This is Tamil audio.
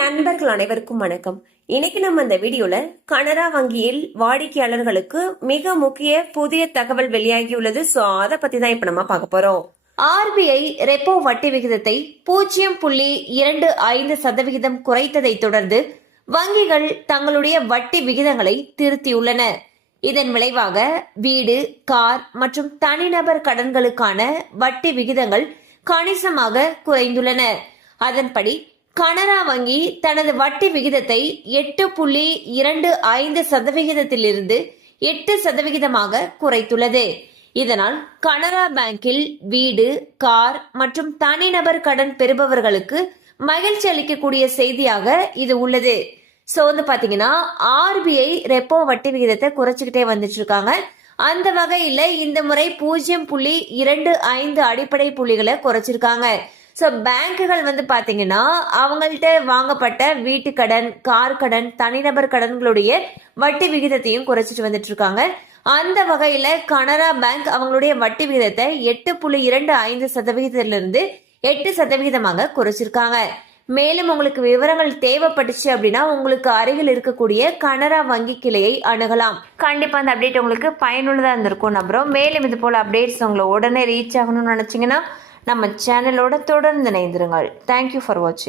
நண்பர்கள் அனைவருக்கும் வணக்கம். இன்னைக்கு நம்ம இந்த வீடியோல கனரா வங்கியில் வாடிக்கையாளர்களுக்கு மிக முக்கிய புதிய தகவல் வெளியாகியுள்ளது. சோ அதை பத்தி தான் இப்ப நம்ம பார்க்க போறோம். ஆர்பிஐ ரெப்போ வட்டி விகிதத்தை 0.25% குறைத்ததை தொடர்ந்து வங்கிகள் தங்களுடைய வட்டி விகிதங்களை திருத்தியுள்ளன. இதன் விளைவாக வீடு, கார் மற்றும் தனிநபர் கடன்களுக்கான வட்டி விகிதங்கள் கணிசமாக குறைந்துள்ளன. அதன்படி கனரா வங்கி தனது வட்டி விகிதத்தை 8.25%இலிருந்து 8% குறைத்துள்ளது. இதனால் கனரா பேங்கில் வீடு, கார் மற்றும் தனிநபர் கடன் பெறுபவர்களுக்கு மகிழ்ச்சி அளிக்கக்கூடிய செய்தியாக இது உள்ளது. சோ பாத்தீங்கன்னா ஆர்பிஐ ரெப்போ வட்டி விகிதத்தை குறைச்சிக்கிட்டே வந்துட்டு இருக்காங்க. அந்த வகையில இந்த முறை 0.25 அடிப்படை புள்ளிகளை குறைச்சிருக்காங்க. ஸோ பேங்குகள் பாத்தீங்கன்னா அவங்கள்ட்ட வாங்கப்பட்ட வீட்டு கடன், கார் கடன், தனிநபர் கடன்களுடைய வட்டி விகிதத்தையும் குறைச்சிட்டு வந்துட்டு இருக்காங்க. அந்த வகையில கனரா பேங்க் அவங்களுடைய வட்டி விகிதத்தை 8.25%இலிருந்து 8% குறைச்சிருக்காங்க. மேலும் உங்களுக்கு விவரங்கள் தேவைப்பட்டுச்சு அப்படின்னா உங்களுக்கு அருகில் இருக்கக்கூடிய கனரா வங்கி கிளையை அணுகலாம். கண்டிப்பா அந்த அப்டேட் உங்களுக்கு பயனுள்ளதா இருந்திருக்கும் நம்புறோம். மேலும் இது போல அப்டேட்ஸ் உங்களை உடனே ரீச் ஆகணும்னு நினைச்சீங்கன்னா நம்ம சேனலோட தொடர்ந்து இணைந்திருங்கள். தேங்க்யூ ஃபார் வாட்சிங்.